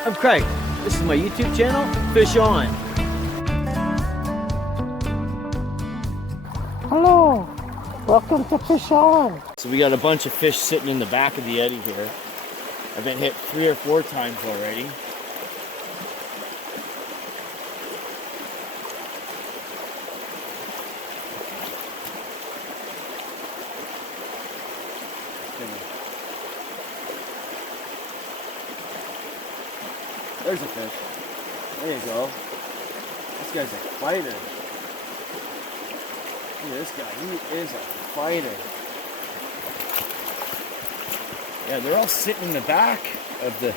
I'm Craig. This is my YouTube channel, Fish On. Hello, welcome to Fish On. So we got a bunch of fish sitting in the back of the eddy here. I've been hit 3 or 4 times already. There's a fish. There you go. This guy's a fighter. Look at this guy. He is a fighter. Yeah, they're all sitting in the back of the...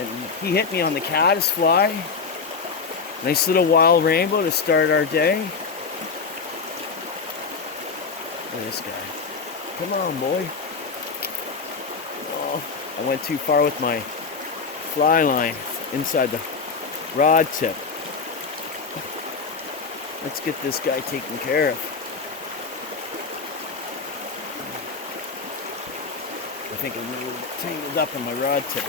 And he hit me on the caddis fly. Nice little wild rainbow to start our day. Look at this guy. Come on, boy. Oh, I went too far with my fly line inside the rod tip. Let's get this guy taken care of. I think I'm really tangled up in my rod tip.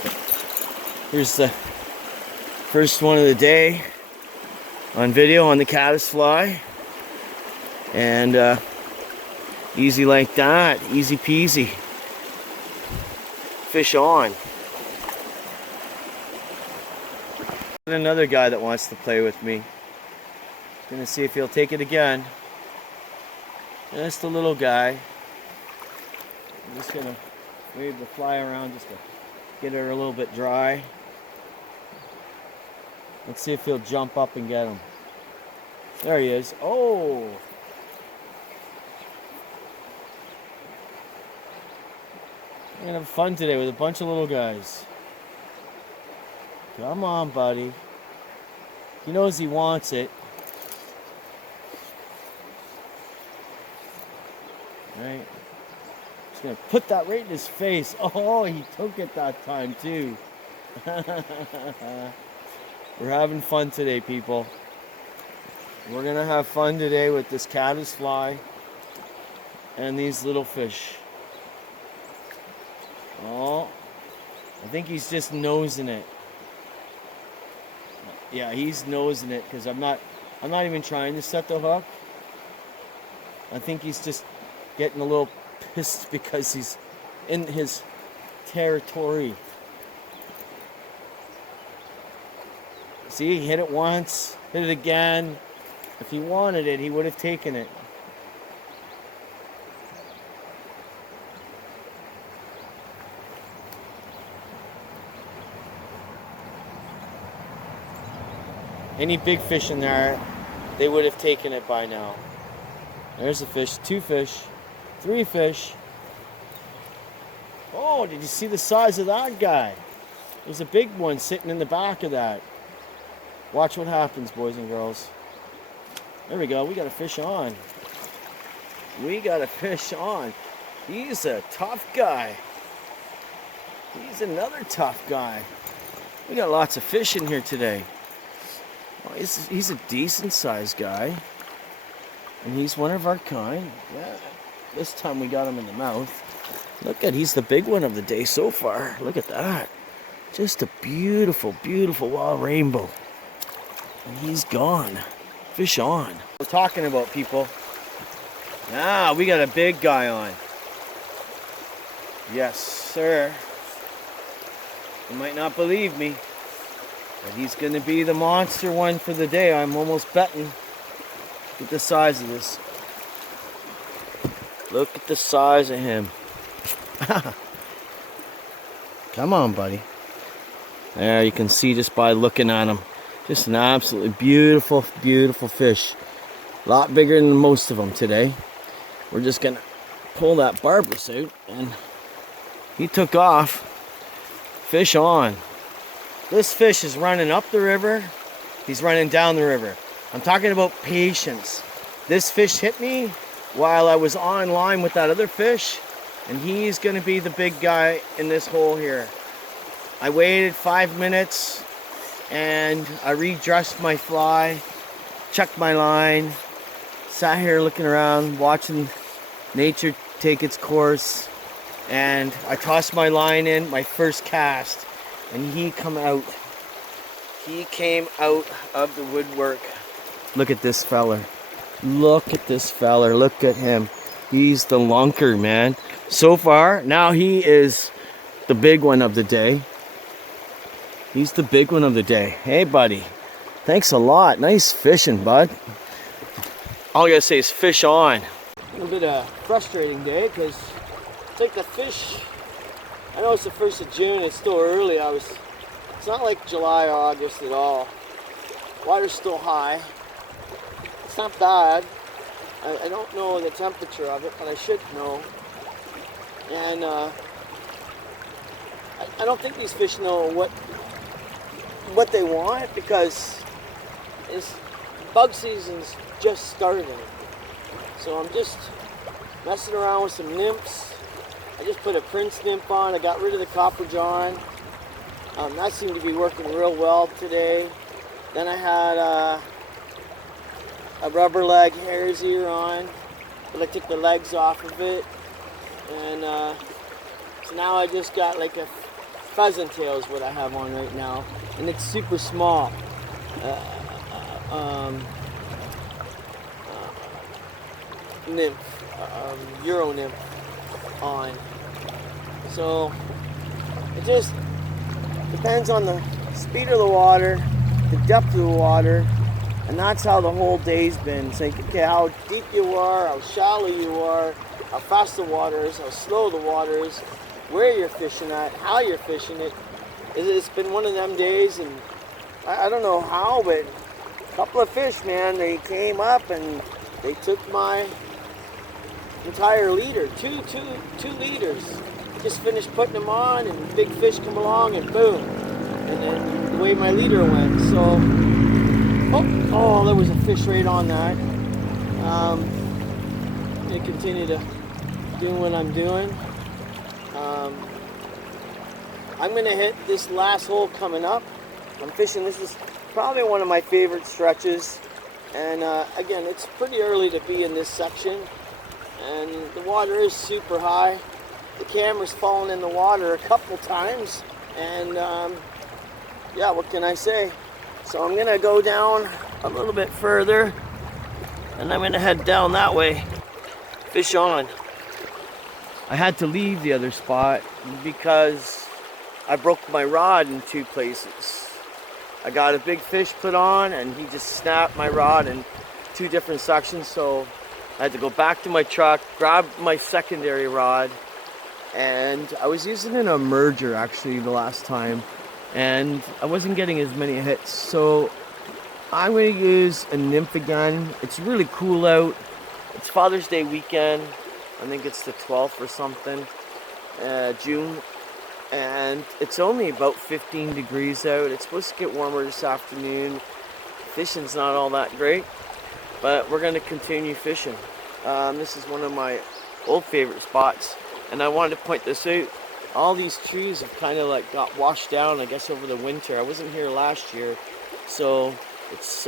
Here's the first one of the day on video on the caddis fly. And easy like that, easy peasy. Fish on. Another guy that wants to play with me. Gonna see if he'll take it again. Just a little guy. I'm just gonna wave the fly around just to get her a little bit dry. Let's see if he'll jump up and get him. There he is. Oh! We're gonna have fun today with a bunch of little guys. Come on, buddy. He knows he wants it. Right? Just gonna put that right in his face. Oh, he took it that time too. We're having fun today, people. We're gonna have fun today with this caddis fly and these little fish. Oh, I think he's just nosing it. Yeah, he's nosing it because I'm not even trying to set the hook. I think he's just getting a little pissed because he's in his territory. See, he hit it once, hit it again. If he wanted it, he would have taken it. Any big fish in there, they would have taken it by now. There's a fish, 2 fish, 3 fish. Oh, did you see the size of that guy? There's a big one sitting in the back of that. Watch what happens, boys and girls. There we go, we got a fish on. We got a fish on. He's a tough guy. He's another tough guy. We got lots of fish in here today. Well, he's a decent sized guy, and he's one of our kind. Yeah, this time we got him in the mouth. Look at, he's the big one of the day so far. Look at that. Just a beautiful, beautiful wild rainbow. And he's gone. Fish on. We're talking about, people. Ah, we got a big guy on. Yes, sir. You might not believe me, but he's going to be the monster one for the day. I'm almost betting. Look at the size of this. Look at the size of him. Come on, buddy. There, you can see just by looking at him. Just an absolutely beautiful, beautiful fish. A lot bigger than most of them today. We're just going to pull that barbless out, and he took off. Fish on. This fish is running up the river. He's running down the river. I'm talking about patience. This fish hit me while I was on line with that other fish, and he's going to be the big guy in this hole here. I waited 5 minutes, and I redressed my fly, checked my line, sat here looking around, watching nature take its course, and I tossed my line in, my first cast, and he came out of the woodwork. Look at this feller. Look at this feller. Look at him. He's the lunker, man. So far, now he is the big one of the day. He's the big one of the day. Hey, buddy. Thanks a lot. Nice fishing, bud. All I gotta say is fish on. A little bit of frustrating day because it's like the fish. I know it's the 1st of June. It's still early. It's not like July or August at all. Water's still high. It's not bad. I don't know the temperature of it, but I should know. And I don't think these fish know what they want because bug season's just starting. So I'm just messing around with some nymphs. I just put a Prince nymph on. I got rid of the copper john. That seemed to be working real well today. Then I had a rubber leg hare's ear on, but I took the legs off of it. And so now I just got like a pheasant tail is what I have on right now. And it's super small. Nymph, Euro nymph on. So it just depends on the speed of the water, the depth of the water, and that's how the whole day's been. It's like, okay, how deep you are, how shallow you are, how fast the water is, how slow the water is, where you're fishing at, how you're fishing it. It's been one of them days, and I don't know how, but a couple of fish, man, they came up and they took my entire leader, two leaders. Just finished putting them on, and big fish come along, and boom, and then the way my leader went. So, oh, there was a fish right on that. I continue to do what I'm doing. I'm gonna hit this last hole coming up. I'm fishing. This is probably one of my favorite stretches, and again, it's pretty early to be in this section, and the water is super high. The camera's fallen in the water a couple times, and yeah, what can I say? So I'm gonna go down a little bit further, and I'm gonna head down that way. Fish on. I had to leave the other spot because I broke my rod in 2 places. I got a big fish put on, and he just snapped my rod in 2 different sections, so I had to go back to my truck, grab my secondary rod, and I was using an emerger actually the last time, and I wasn't getting as many hits, so I'm going to use a nymph again. It's really cool out. It's Father's Day weekend. I think it's the 12th or something, June, and it's only about 15 degrees out. It's supposed to get warmer this afternoon. Fishing's not all that great, but we're going to continue fishing. This is one of my old favorite spots, and I wanted to point this out. All these trees have kind of like got washed down, I guess, over the winter. I wasn't here last year, so it's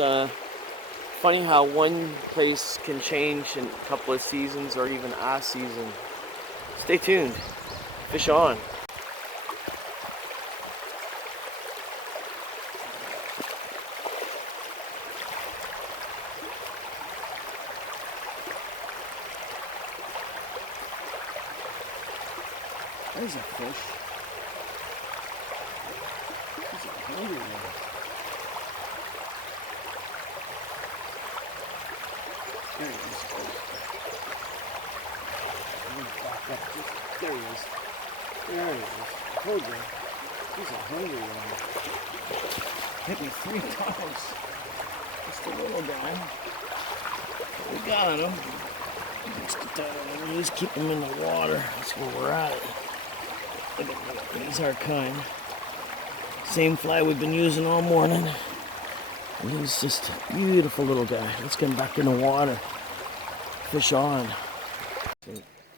funny how one place can change in a couple of seasons or even a season. Stay tuned. Fish on. There's a fish. There's a hungry one. There he is. There he is. There he is. Told you. He's a hungry one. Hit me 3 times. Just a little guy. But we got him. Let's get that on the knees. Keep him in the water. That's where we're at. Look at that. He's our kind. Same fly we've been using all morning. And he's just a beautiful little guy. Let's get him back in the water. Fish on.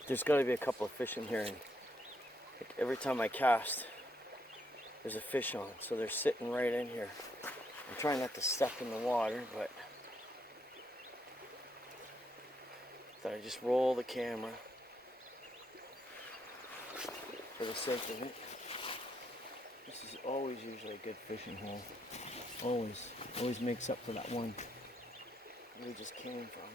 There's got to be a couple of fish in here. And like every time I cast, there's a fish on. So they're sitting right in here. I'm trying not to step in the water, but I just roll the camera for the sake of it. This is always usually a good fishing hole. Always makes up for that one we just came from.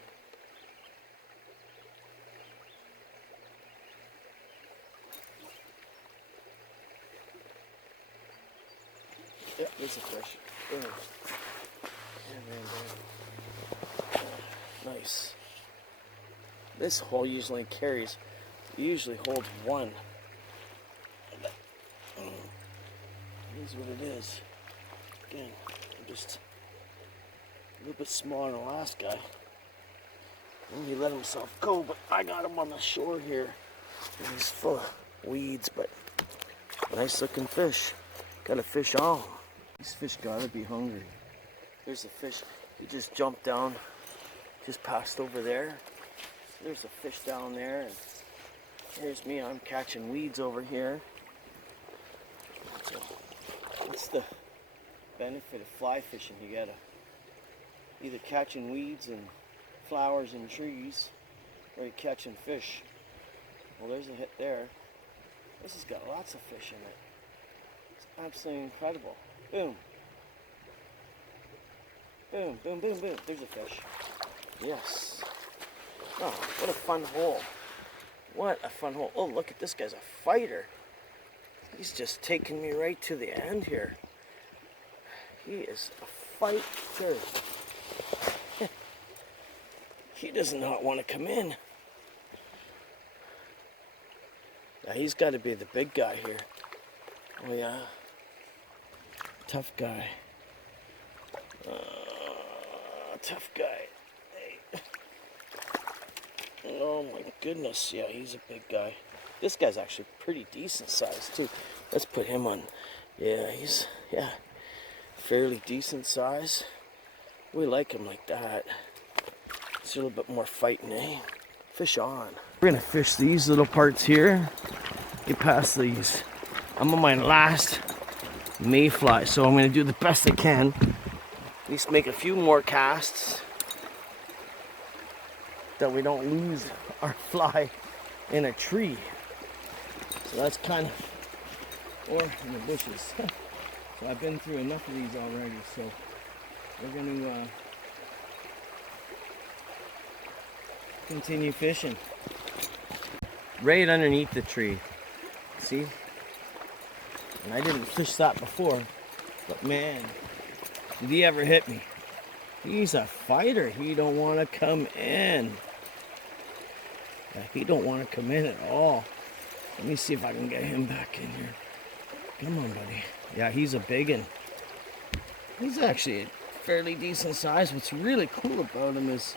Yep, there's a fish. Boom. Nice. This hole usually holds one. Here's what it is. Again, I'm just a little bit smaller than the last guy. And he let himself go, but I got him on the shore here. And he's full of weeds, but nice looking fish. Got a fish on. These fish gotta be hungry. There's a fish. He just jumped down, just passed over there. There's a fish down there, and here's me. I'm catching weeds over here. So, what's the benefit of fly fishing? You gotta either catching weeds and flowers and trees, or you're catching fish. Well, there's a hit there. This has got lots of fish in it. It's absolutely incredible. Boom. Boom, boom, boom, boom. There's a fish. Yes. Oh, what a fun hole. What a fun hole. Oh, look at this guy's a fighter. He's just taking me right to the end here. He is a fighter. He does not want to come in. Yeah, he's got to be the big guy here. Oh yeah. Tough guy. Tough guy. Hey. Oh my goodness. Yeah, he's a big guy. This guy's actually pretty decent size too. Let's put him on. Yeah, he's fairly decent size. We like him like that. It's a little bit more fighting, eh? Fish on. We're gonna fish these little parts here. Get past these. I'm on my last mayfly, so I'm gonna do the best I can. At least make a few more casts that we don't lose our fly in a tree. So that's kind of, or in the bushes. So I've been through enough of these already, so we're going to continue fishing. Right underneath the tree. See? And I didn't fish that before, but man, did he ever hit me. He's a fighter. He don't want to come in. Yeah, he don't want to come in at all. Let me see if I can get him back in here. Come on, buddy. Yeah, he's a big one. He's actually a fairly decent size. What's really cool about him is,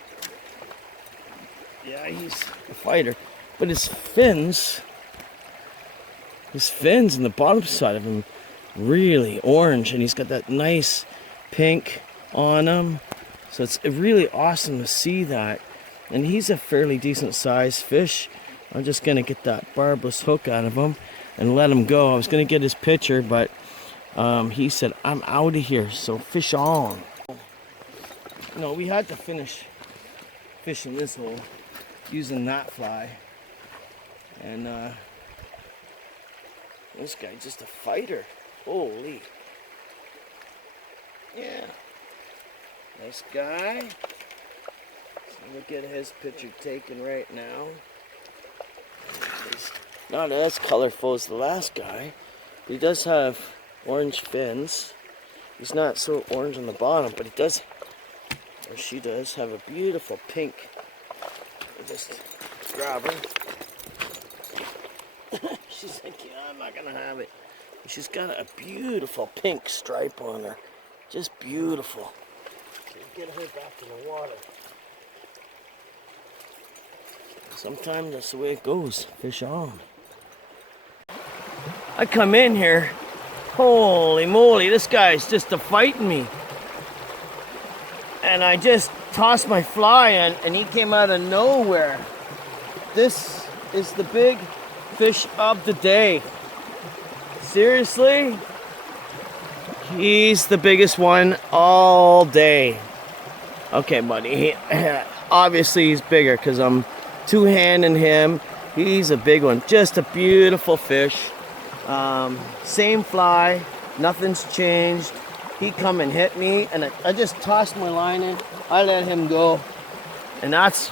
yeah, he's a fighter, but his fins and the bottom side of him really orange, and he's got that nice pink on him. So it's really awesome to see that. And he's a fairly decent sized fish. I'm just gonna get that barbless hook out of him and let him go. I was gonna get his picture, but he said, I'm out of here, so fish on. No, we had to finish fishing this hole using that fly. And this guy just a fighter. Holy. Yeah. Nice guy. So we'll get his picture taken right now. He's not as colorful as the last guy, but he does have orange fins. He's not so orange on the bottom, but he does, or she does, have a beautiful pink. I'll just grab her. She's like, yeah, I'm not gonna have it. She's got a beautiful pink stripe on her. Just beautiful. Get her back in the water. Sometimes that's the way it goes. Fish on. I come in here. Holy moly, this guy's just fighting me. And I just tossed my fly in, and he came out of nowhere. This is the big fish of the day. Seriously? He's the biggest one all day. Okay, buddy. Obviously, he's bigger because I'm two-handing him. He's a big one. Just a beautiful fish. Same fly. Nothing's changed. He come and hit me, and I just tossed my line in. I let him go. And that's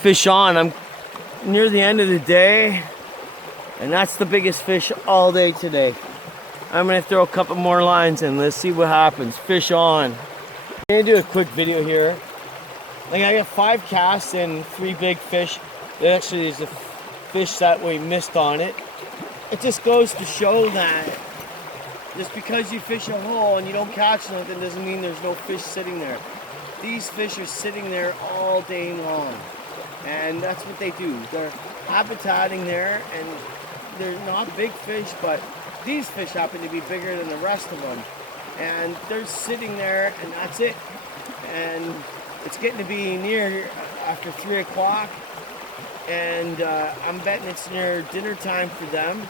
fish on. I'm near the end of the day, and that's the biggest fish all day today. I'm gonna throw a couple more lines in. Let's see what happens. Fish on. I'm gonna do a quick video here. Like, I got 5 casts and 3 big fish. Actually, there's a fish that we missed on it. It just goes to show that just because you fish a hole and you don't catch nothing doesn't mean there's no fish sitting there. These fish are sitting there all day long, and that's what they do. They're habitating there, and they're not big fish, but these fish happen to be bigger than the rest of them, and they're sitting there, and that's it. And it's getting to be near after 3 o'clock, and I'm betting it's near dinner time for them.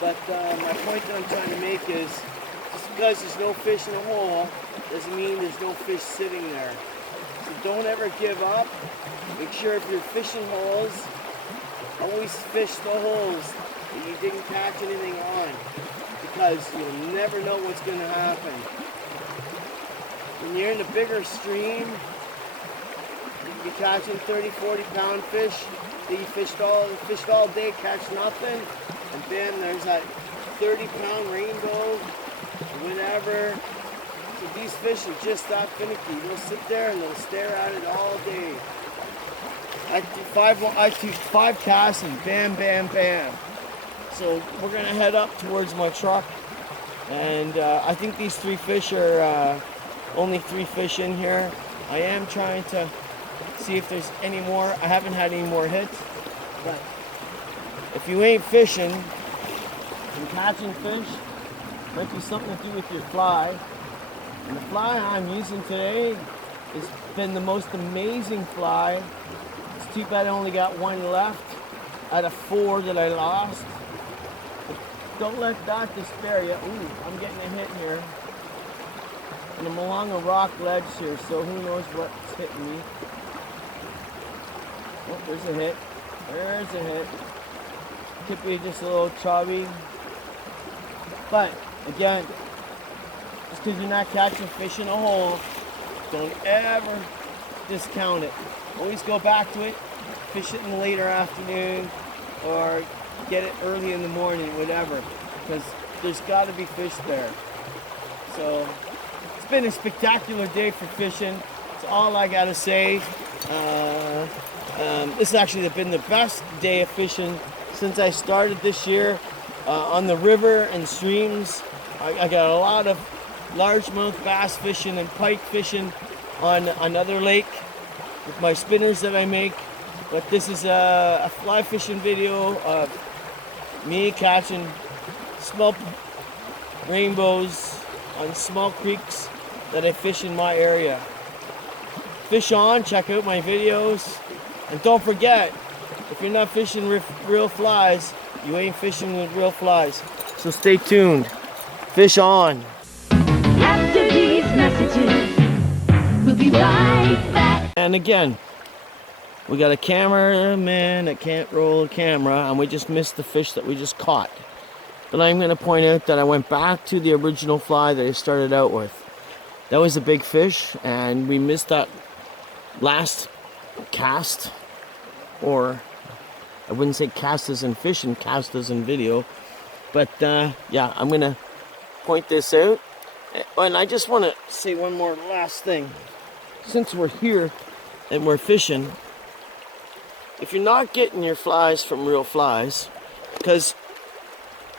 But my point that I'm trying to make is, just because there's no fish in the hole doesn't mean there's no fish sitting there. So don't ever give up. Make sure if you're fishing holes, always fish the holes that you didn't catch anything on, because you'll never know what's going to happen. When you're in a bigger stream, you can be catching 30, 40-pound fish that you fished all day, catch nothing, and then there's that 30-pound rainbow, whatever. So these fish are just that finicky. They'll sit there and they'll stare at it all day. I do 5 casts and bam, bam, bam. So we're gonna head up towards my truck, and I think these 3 fish are only 3 fish in here. I am trying to see if there's any more. I haven't had any more hits, but if you ain't fishing and catching fish, it might be something to do with your fly. And the fly I'm using today has been the most amazing fly. It's too bad I only got 1 left out of 4 that I lost. But don't let that despair you. Ooh, I'm getting a hit here. And I'm along a rock ledge here, so who knows what's hitting me. Oh, there's a hit. There's a hit. Could be just a little chubby. But, again, just because you're not catching fish in a hole, don't ever discount it. Always go back to it. Fish it in the later afternoon, or get it early in the morning, whatever. Because there's got to be fish there. So, it's been a spectacular day for fishing. That's all I got to say. This has actually been the best day of fishing since I started this year on the river and streams. I got a lot of largemouth bass fishing and pike fishing on another lake with my spinners that I make. But this is a fly fishing video of me catching small rainbows on small creeks that I fish in my area. Fish on, check out my videos. And don't forget, if you're not fishing with real flies, you ain't fishing with real flies. So stay tuned. Fish on. After these messages, we'll be right back. And again, we got a cameraman that can't roll a camera, and we just missed the fish that we just caught. But I'm going to point out that I went back to the original fly that I started out with. That was a big fish, and we missed that last cast, or I wouldn't say cast as in fishing, cast as in video. But yeah, I'm going to point this out. And I just want to say one more last thing. Since we're here and we're fishing, if you're not getting your flies from ReelFlies, because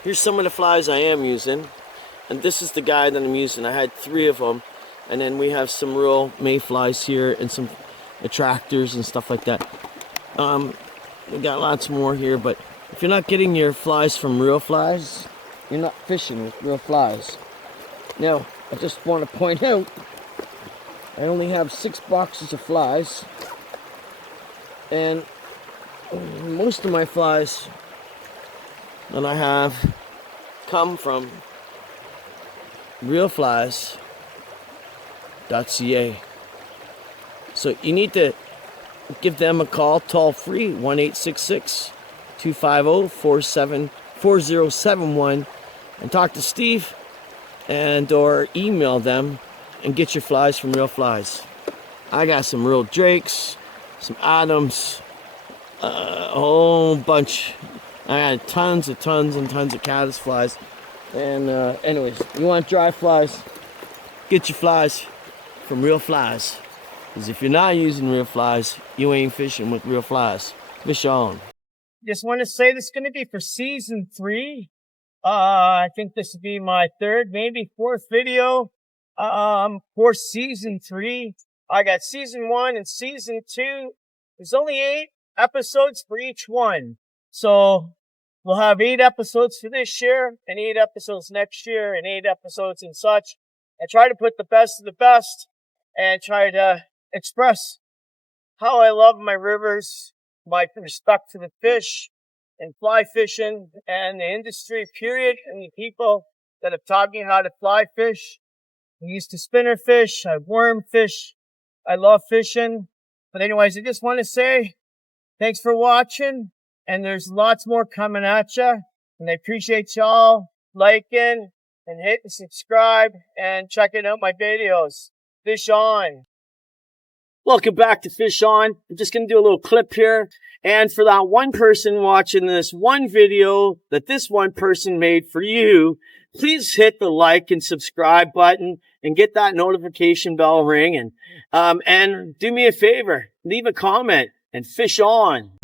here's some of the flies I am using, and this is the guy that I'm using. I had 3 of them, and then we have some real mayflies here and some attractors and stuff like that. We got lots more here, but if you're not getting your flies from ReelFlies, you're not fishing with ReelFlies. Now, I just want to point out, I only have 6 boxes of flies, and most of my flies that I have come from ReelFlies.ca. So you need to give them a call, toll free, 1-866-250-4071, and talk to Steve and or email them and get your flies from Real Flies. I got some real drakes, some Adams, a whole bunch. I got tons and tons of caddis flies. And anyways, you want dry flies, get your flies from Real Flies. Because if you're not using Real Flies, you ain't fishing with Real Flies. Fish on. Just want to say this is going to be for season 3. I think this will be my 3rd, maybe 4th video for season 3. I got season 1 and season 2. There's only 8 episodes for each one. So we'll have 8 episodes for this year and 8 episodes next year and 8 episodes and such. And try to put the best of the best and try to express how I love my rivers, my respect to the fish and fly fishing and the industry, period, and the people that have taught me how to fly fish. I used to spinner fish, I worm fish, I love fishing. But anyways, I just want to say thanks for watching, and there's lots more coming at you. And I appreciate y'all liking and hitting subscribe and checking out my videos. Fish on. Welcome back to Fish On. I'm just going to do a little clip here. And for that one person watching this one video that this one person made for you, please hit the like and subscribe button and get that notification bell ringing. And do me a favor, leave a comment and fish on.